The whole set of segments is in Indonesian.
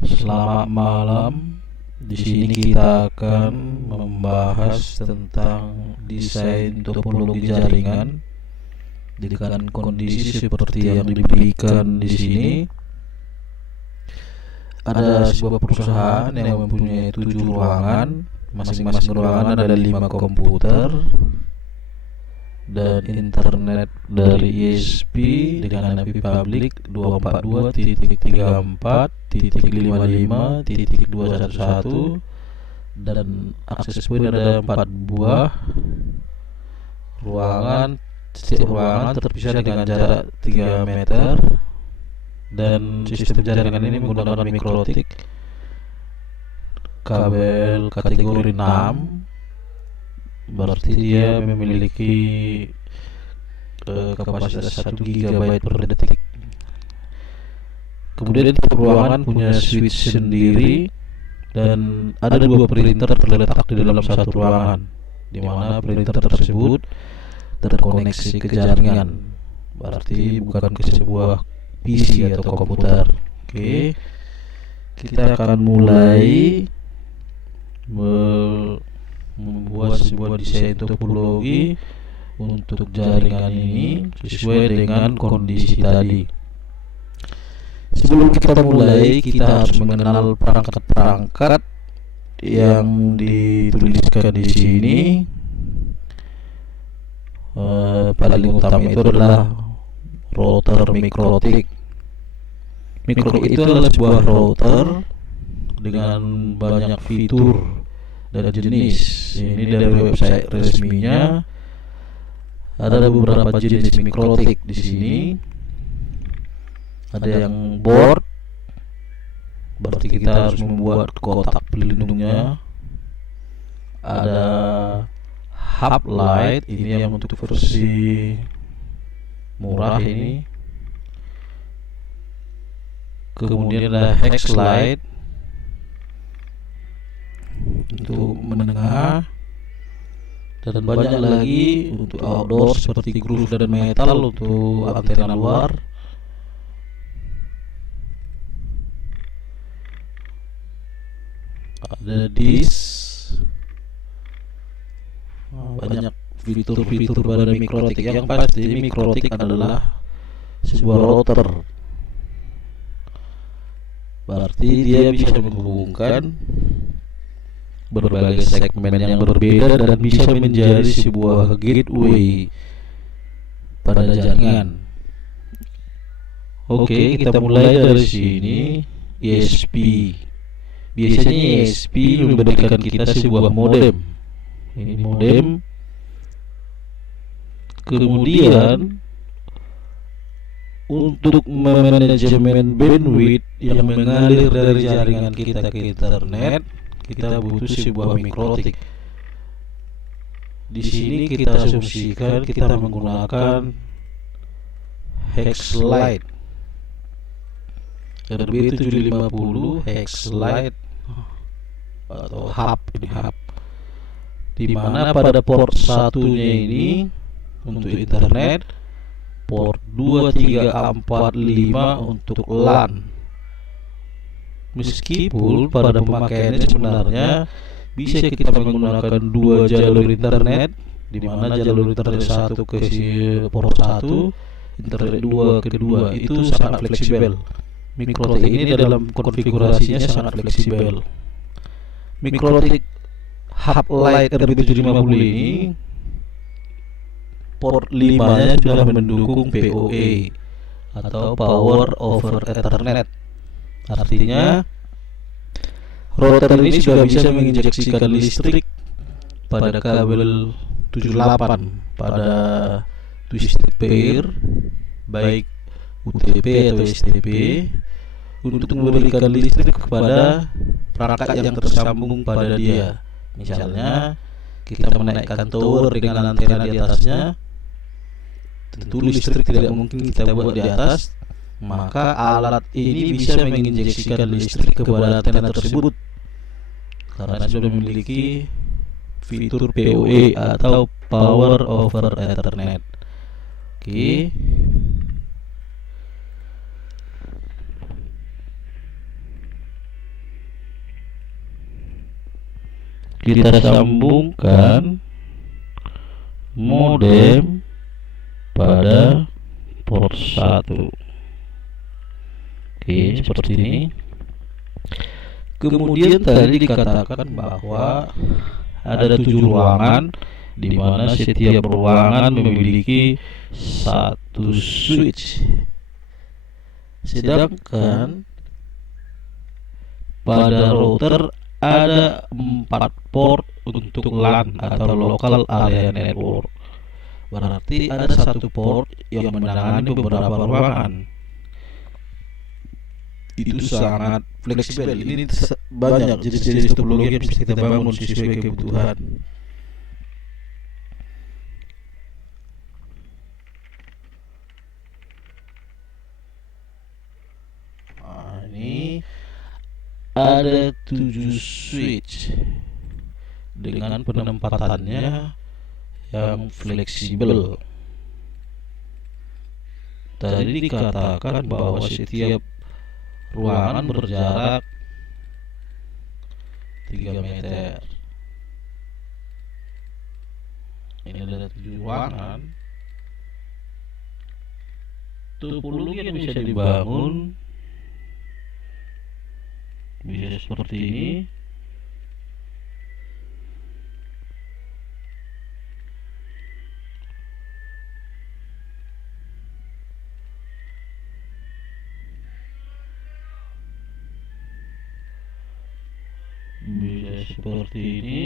Selamat malam. Di sini kita akan membahas tentang desain topologi jaringan dengan kondisi seperti yang diberikan di sini. Ada sebuah perusahaan yang mempunyai 7 ruangan. Masing-masing ruangan ada 5 komputer dan internet dari ISP dengan IP public 242.34.55.211 dan akses point ada 4 buah ruangan. Setiap ruangan terpisah dengan jarak 3 meter dan sistem jaringan ini menggunakan mikrotik kabel kategori 6, berarti dia memiliki kapasitas 1 GB per detik. Kemudian tiap ruangan punya switch sendiri dan ada 2 printer terletak di dalam satu ruangan, di mana printer tersebut terkoneksi ke jaringan, berarti bukan ke sebuah PC atau komputer. Oke, kita akan mulai membuat sebuah desain topologi untuk jaringan ini sesuai dengan kondisi tadi. Sebelum kita mulai, kita harus mengenal perangkat-perangkat yang dituliskan di sini. Paling utama itu adalah router mikrotik. Mikrotik itu adalah sebuah router dengan banyak fitur dan jenis. Ini dari website resminya. Ada beberapa jenis mikrotik di sini. Ada yang board, berarti kita harus membuat kotak pelindungnya. Ada hub light, ini yang untuk versi murah ini. Kemudian ada hex light untuk menengah, dan banyak lagi untuk outdoor seperti groove dan metal untuk antena luar. Ada disk, banyak fitur-fitur pada mikrotik. Yang pasti mikrotik adalah sebuah router, berarti dia bisa menghubungkan berbagai segmen yang berbeda dan bisa menjadi sebuah gateway pada jaringan. Oke, kita mulai dari sini. ISP. Biasanya ISP memberikan kita sebuah modem. Ini modem. Kemudian untuk manajemen bandwidth yang mengalir dari jaringan kita ke internet, kita butuh sebuah mikrotik. Di sini kita asumsikan kita menggunakan hex light RB750 hex light atau hub, ini hub, di mana pada port satunya ini untuk internet, port 2345 untuk LAN. Meskipun pada pemakaiannya sebenarnya bisa kita menggunakan 2 jalur internet, di mana jalur internet satu ke port 1, internet 2 ke 2, itu sangat fleksibel. Mikrotik ini dalam konfigurasinya sangat fleksibel. Mikrotik hub light RB750 ini port 5-nya sudah mendukung PoE atau Power over Ethernet. Artinya router ini sudah bisa menginjeksikan listrik pada kabel 78 pada twisted pair, baik UTP atau STP, untuk memberikan listrik kepada perangkat yang tersambung pada dia. Misalnya kita menaikkan tower dengan antena di atasnya, tentu listrik tidak mungkin kita buat di atas, maka alat ini bisa menginjeksikan listrik kepada antena tersebut karena sudah memiliki fitur PoE atau Power over Ethernet. Oke. kita sambungkan modem pada port 1. Oke, seperti ini. Kemudian tadi dikatakan bahwa ada 7 ruangan, di mana setiap ruangan memiliki satu switch. Sedangkan pada router ada 4 port untuk LAN atau Local Area Network. Berarti ada satu port yang menangani beberapa ruangan. Itu sangat fleksibel. Ini banyak jenis-jenis topologi yang bisa kita bangun sesuai kebutuhan. Nah, ini ada 7 switch dengan penempatannya yang fleksibel. Tadi dikatakan bahwa setiap ruangan berjarak 3 meter. Ini ada 7 ruangan. Topologi yang bisa dibangun bisa seperti ini. Bisa seperti ini.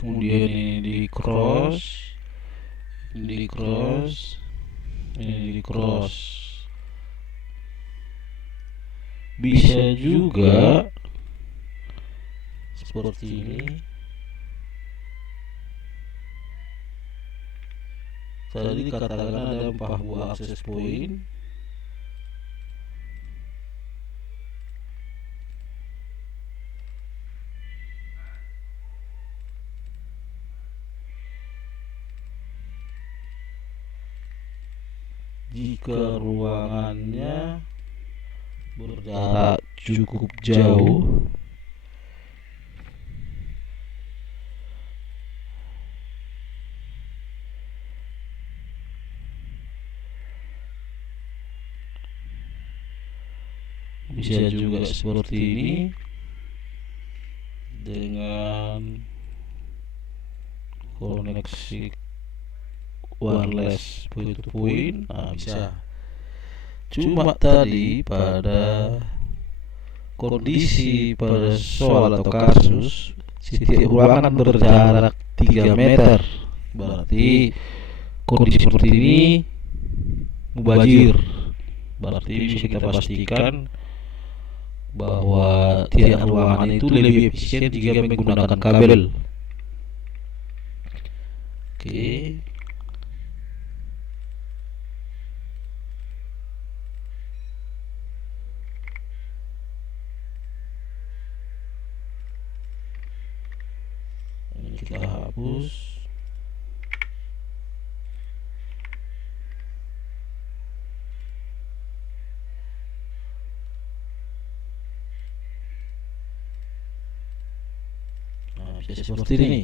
Kemudian ini di cross, ini di cross, ini di cross. Bisa juga seperti ini. Tadi dikatakan ada 4 buah akses point. Jika ruangannya berjarak cukup jauh, bisa juga seperti ini dengan koneksi wireless point to point. Nah, bisa. Cuma tadi pada kondisi pada soal atau kasus setiap ruangan berjarak 3 meter, berarti kondisi seperti ini mubazir. Berarti bisa kita pastikan bahwa tiap ruangan itu lebih efisien jika menggunakan kabel. Oke. Ini kita hapus. Bisa seperti ini,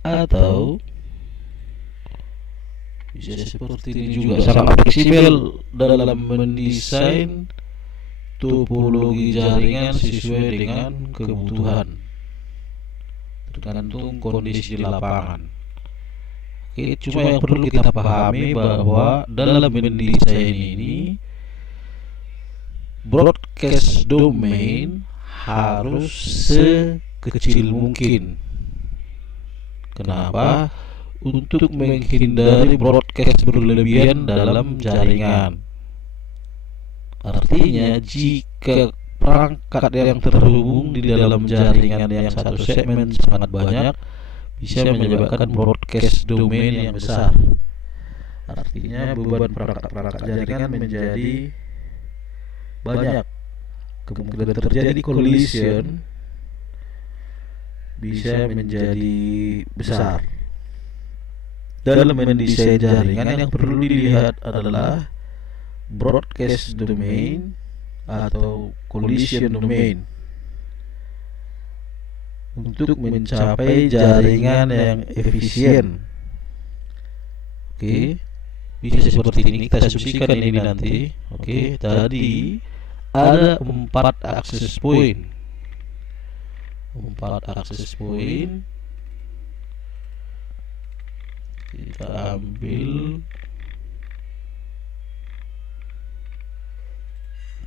atau bisa seperti ini juga. Sangat fleksibel dalam mendesain topologi jaringan sesuai dengan kebutuhan, tergantung kondisi di lapangan. Oke, cuma yang perlu kita pahami bahwa dalam mendesain ini broadcast domain harus sekecil mungkin. Kenapa? Untuk menghindari broadcast berlebihan dalam jaringan. Artinya jika perangkat yang terhubung di dalam jaringan yang satu segmen sangat banyak, bisa menyebabkan broadcast domain yang besar. Artinya beban perangkat jaringan menjadi banyak. Kemungkinan terjadi collision bisa menjadi besar. Dalam mendesain jaringan yang perlu dilihat adalah broadcast domain atau collision domain untuk mencapai jaringan yang efisien. Oke, bisa seperti ini. Kita asumsikan ini nanti. Oke, tadi ada 4 akses point. 4 akses point. Kita ambil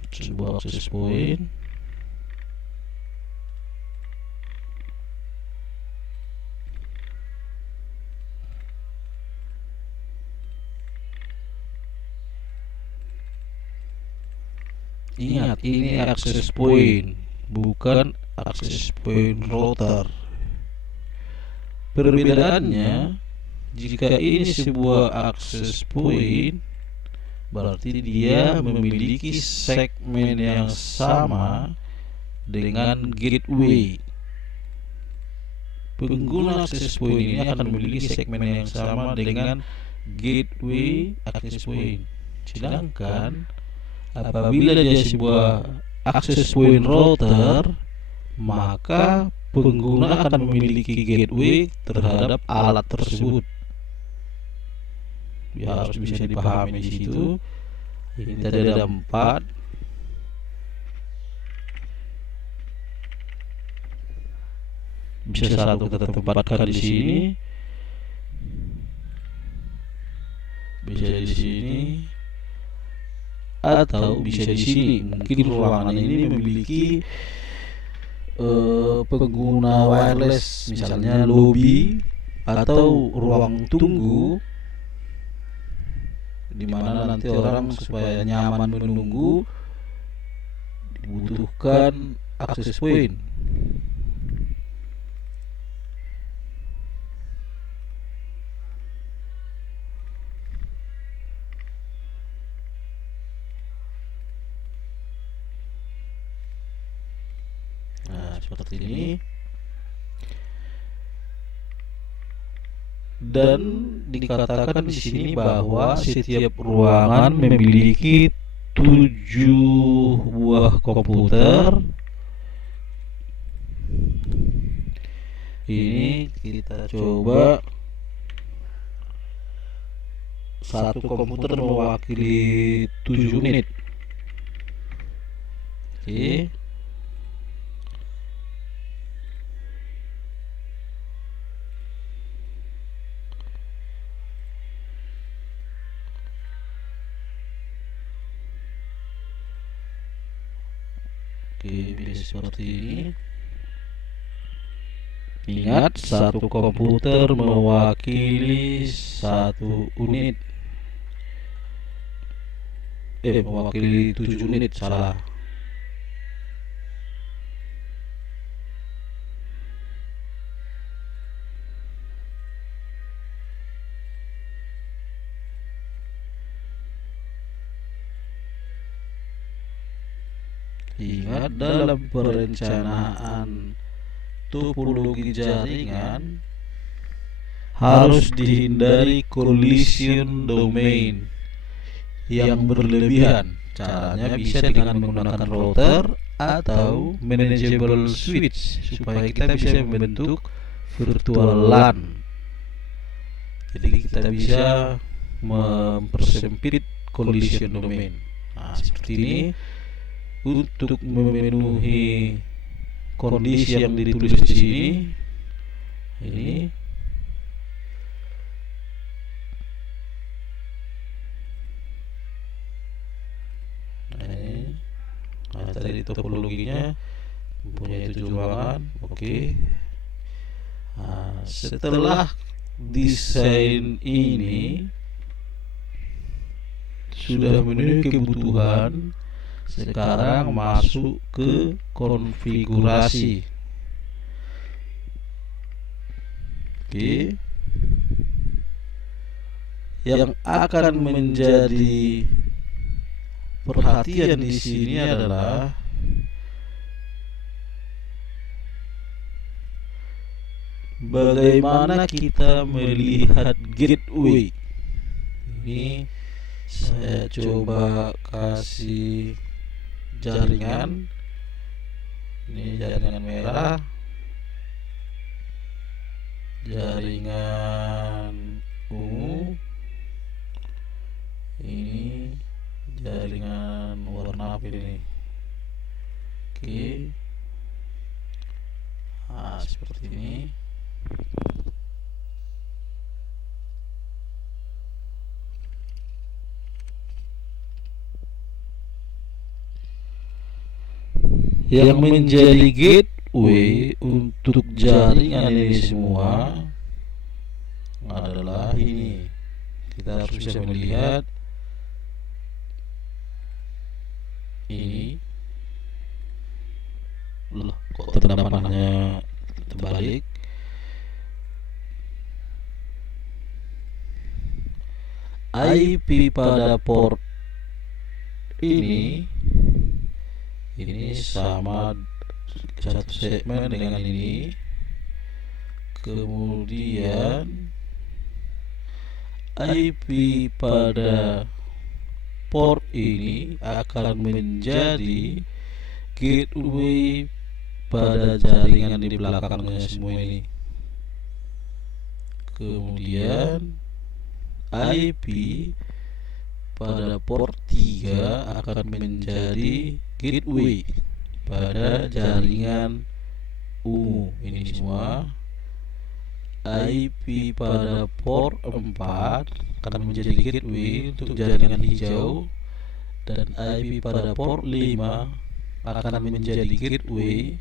sebuah akses point. Ingat, ini akses point, bukan akses point router. Perbedaannya, jika ini sebuah akses point, berarti dia memiliki segmen yang sama dengan gateway. Pengguna akses point ini akan memiliki segmen yang sama dengan gateway akses point. Sedangkan apabila dia sebuah akses point router, maka pengguna akan memiliki gateway terhadap alat tersebut. Ya, harus bisa dipahami di situ. Ini tadi ada 4. Bisa satu kita tempatkan di sini. Bisa di sini. Atau bisa di sini. Mungkin ruangan ini memiliki pengguna wireless, misalnya lobby atau ruang tunggu, di mana nanti orang supaya nyaman menunggu dibutuhkan akses point. Seperti ini. Dan dikatakan di sini bahwa setiap ruangan memiliki 7 buah komputer. Ini kita coba, satu komputer mewakili 7 unit. Oke. Oke, bisa seperti ini. Ingat, satu komputer mewakili 1 unit. Mewakili 7 unit, salah. Ingat, dalam perencanaan topologi jaringan harus dihindari collision domain yang berlebihan. Caranya bisa dengan menggunakan router atau manageable switch supaya kita bisa membentuk virtual LAN. Jadi kita bisa mempersempit collision domain. Nah, seperti ini. Untuk memenuhi kondisi yang ditulis di sini, ini tadi topologinya mempunyai 7 ruangan. Oke. Nah, setelah desain ini sudah memenuhi kebutuhan, sekarang masuk ke konfigurasi. Oke. Yang akan menjadi perhatian di sini adalah Bagaimana kita melihat gateway? Ini saya coba kasih jaringan. Ini jaringan merah, jaringan ungu, ini jaringan warna apa ini? Oke, seperti ini. Yang menjadi gateway untuk jaringan ini semua adalah ini. Kita harus bisa melihat ini. Loh, kok penampilannya terbalik? IP pada port ini sama satu segmen dengan ini. Kemudian IP pada port ini akan menjadi gateway pada jaringan di belakangnya semua ini. Kemudian IP pada port 3 akan menjadi gateway pada jaringan ungu ini semua. IP pada port 4 akan menjadi gateway untuk jaringan hijau, dan IP pada port 5 akan menjadi gateway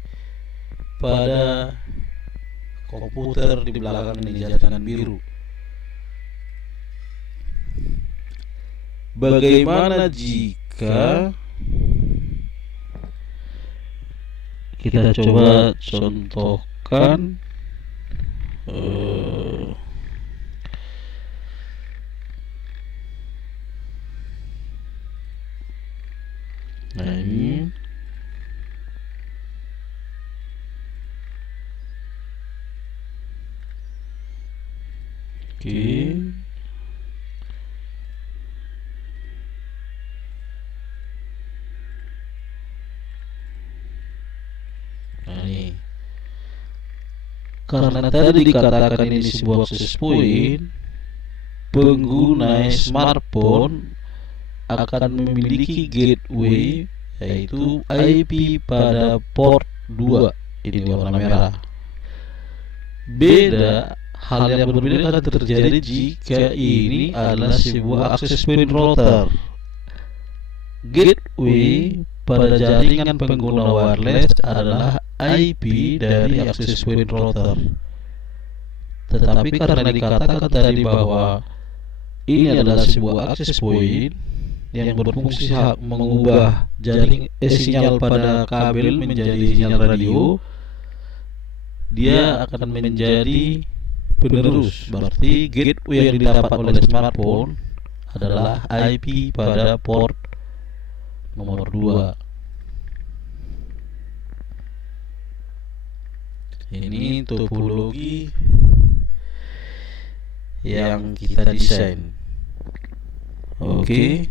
pada komputer di belakang ini, jaringan biru. Bagaimana jika kita coba contohkan nah ini oke. Karena tadi dikatakan ini sebuah akses point, pengguna smartphone akan memiliki gateway, yaitu IP pada port 2 ini warna merah. Hal yang berbeda akan terjadi jika ini adalah sebuah akses point router. Gateway pada jaringan pengguna wireless adalah IP dari access point router. Tetapi karena dikatakan tadi bahwa ini adalah sebuah access point yang berfungsi mengubah sinyal pada kabel menjadi sinyal radio, dia akan menjadi penerus. Berarti gateway yang didapat oleh smartphone adalah IP pada port nomor 2. Ini topologi yang kita desain. Oke.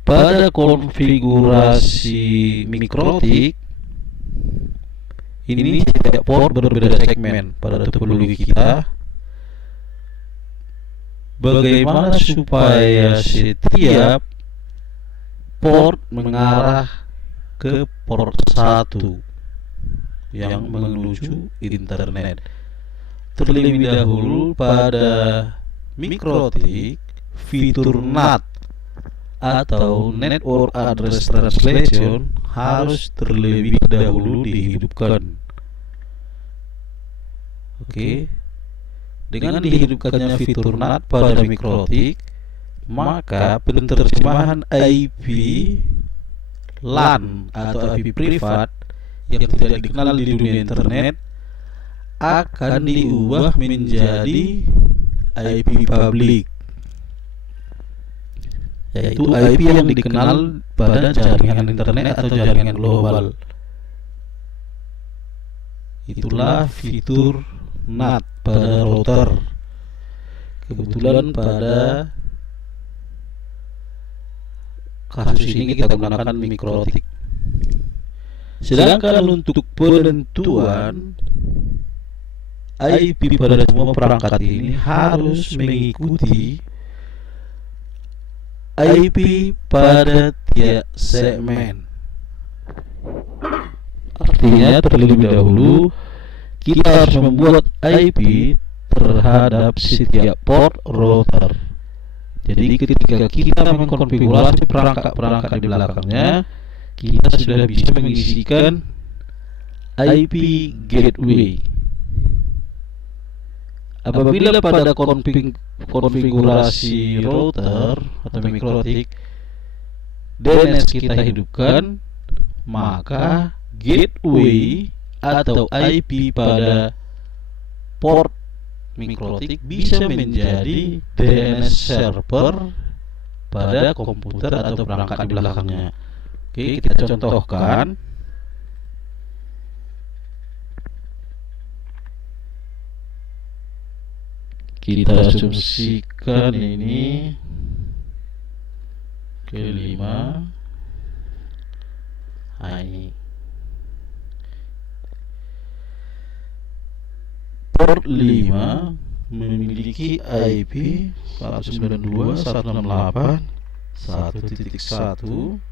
Pada konfigurasi mikrotik ini setiap port berbeda segmen pada topologi kita. Bagaimana supaya setiap port mengarah ke port 1 yang menuju internet? Terlebih dahulu pada mikrotik, fitur NAT atau Network Address Translation harus terlebih dahulu dihidupkan. Oke. Dengan dihidupkannya fitur NAT pada mikrotik, maka penerjemahan IP LAN atau IP privat yang tidak dikenal di dunia internet akan diubah menjadi IP public, yaitu IP yang dikenal pada jaringan internet atau jaringan global. Itulah fitur NAT pada router. Kebetulan pada kasus ini kita gunakan mikrotik. Sedangkan untuk penentuan IP pada semua perangkat ini harus mengikuti IP pada tiap segmen. Artinya terlebih dahulu kita harus membuat IP terhadap setiap port router. Jadi ketika kita mengkonfigurasi perangkat-perangkat di belakangnya, kita sudah bisa mengisikan IP gateway. Apabila pada konfigurasi router atau mikrotik DNS kita hidupkan, maka gateway atau IP pada port mikrotik bisa menjadi DNS server pada komputer atau perangkat di belakangnya. Oke, kita contohkan. Kita asumsikan ini kelima. Ini port 5 memiliki IP 192.168.1.1.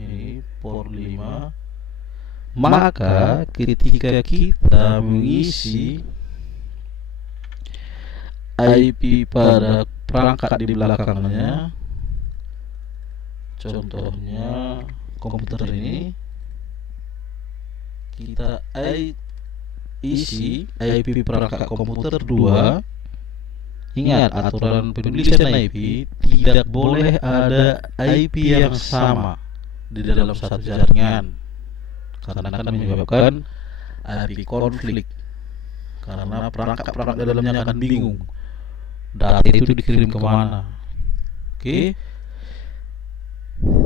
Ini port 5. Maka ketika kita mengisi IP pada perangkat di belakangnya, contohnya komputer ini, kita isi IP perangkat komputer 2. Ingat, aturan penulisan IP tidak boleh ada IP yang sama di dalam satu jaringan, karena akan menyebabkan IP konflik. Karena perangkat-perangkat dalamnya akan bingung data itu dikirim kemana. Oke.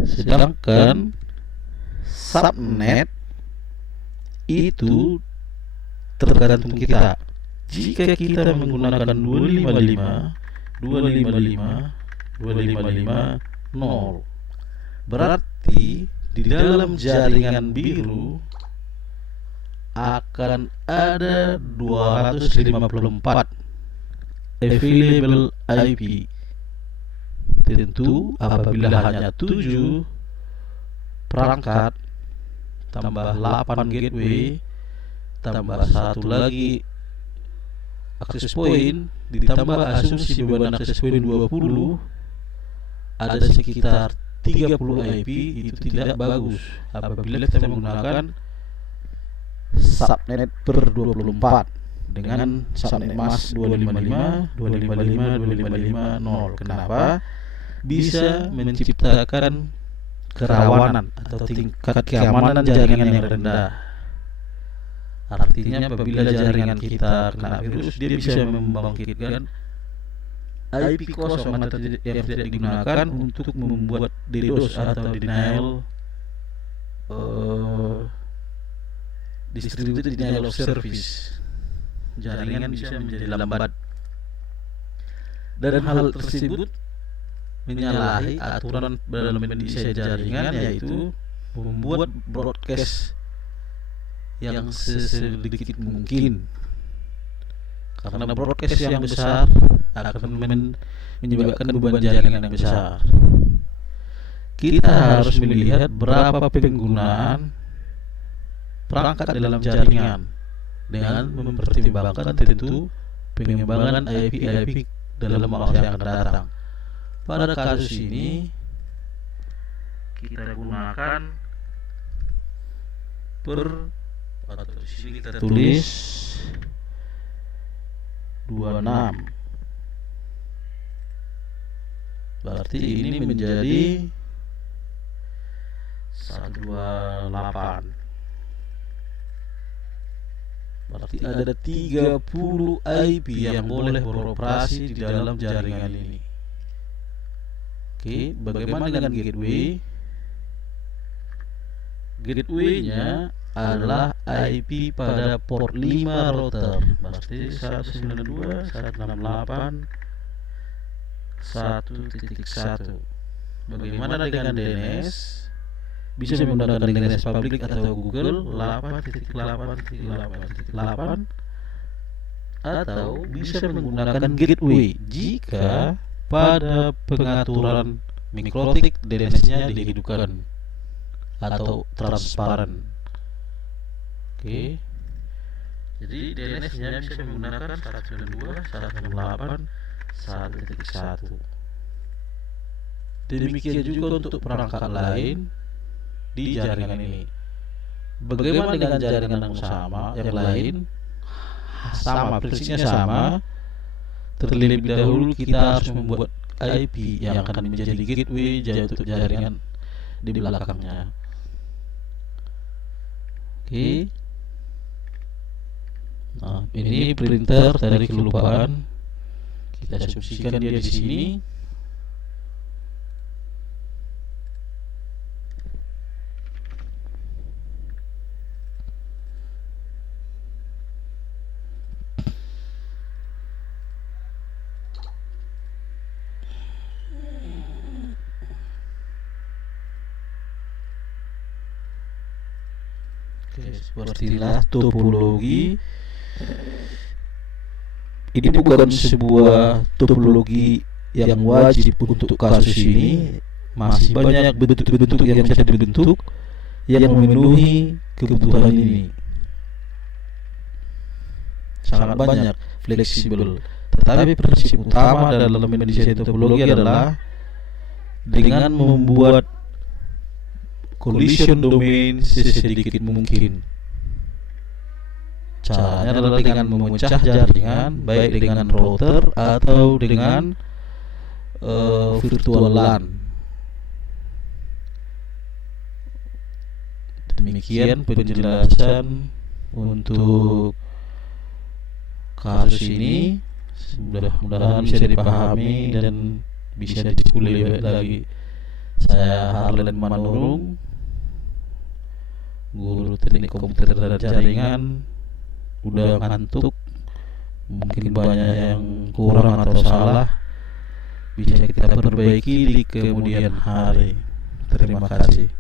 Sedangkan subnet itu tergantung kita. Jika kita menggunakan 255.255.255.0, berarti di dalam jaringan biru akan ada 254 available IP. Tentu apabila hanya 7 perangkat tambah 8 gateway tambah 1 lagi access point ditambah asumsi beban access point 20, ada sekitar 30 IP. Itu tidak bagus apabila kita menggunakan subnet per 24 dengan subnet mask 255, 255, 255, 0. Kenapa? Bisa menciptakan kerawanan atau tingkat keamanan jaringan yang rendah. Artinya apabila jaringan kita kena virus, dia bisa membangkitkan IP kosong atau yang tidak digunakan untuk membuat DDoS atau denial distributed denial of service. Jaringan bisa menjadi lambat, dan hal tersebut menyalahi aturan dalam mendesain jaringan, yaitu membuat broadcast yang sedikit mungkin, karena broadcast yang besar akan menyebabkan beban jaringan yang besar. Kita harus melihat berapa penggunaan perangkat dalam jaringan dengan mempertimbangkan tentu pengembangan IP dalam masa yang akan datang. Pada kasus ini kita gunakan atau di sini kita tulis 26. Berarti ini menjadi 128. Berarti ada 30 IP yang boleh beroperasi di dalam jaringan ini. Oke, bagaimana dengan gateway? Gateway-nya adalah IP pada port 5 router. Berarti 192.168.1.1. Bagaimana dengan DNS? Bisa menggunakan DNS public atau Google 8.8.8.8, atau bisa menggunakan gateway jika pada pengaturan MikroTik DNS-nya dihidupkan atau transparan. Oke. Jadi DNS-nya bisa menggunakan 192.168.1.1. Demikian juga untuk perangkat lain di jaringan ini. Bagaimana dengan jaringan yang lain? Sama, prinsipnya sama. Terlebih dahulu kita harus membuat IP yang akan menjadi gateway untuk jaringan di belakangnya. Oke. Nah, ini printer tadi kelupaan. Kita asumsikan dia di sini. Oke, sepertilah topologi. Ini bukan sebuah topologi yang wajib untuk kasus ini. Masih banyak bentuk-bentuk yang bisa dibentuk yang memenuhi kebutuhan ini. Sangat banyak, fleksibel. Tetapi prinsip utama dalam mendesain topologi adalah dengan membuat collision domain sesedikit mungkin. Caranya adalah dengan memecah jaringan, baik dengan router atau dengan virtual LAN. Demikian penjelasan untuk kasus ini. Mudah-mudahan bisa dipahami dan bisa dikulik lagi. Saya Harlan Manurung, guru teknik komputer dan jaringan. Udah ngantuk, mungkin banyak yang kurang atau salah, bisa kita perbaiki di kemudian hari. Terima kasih.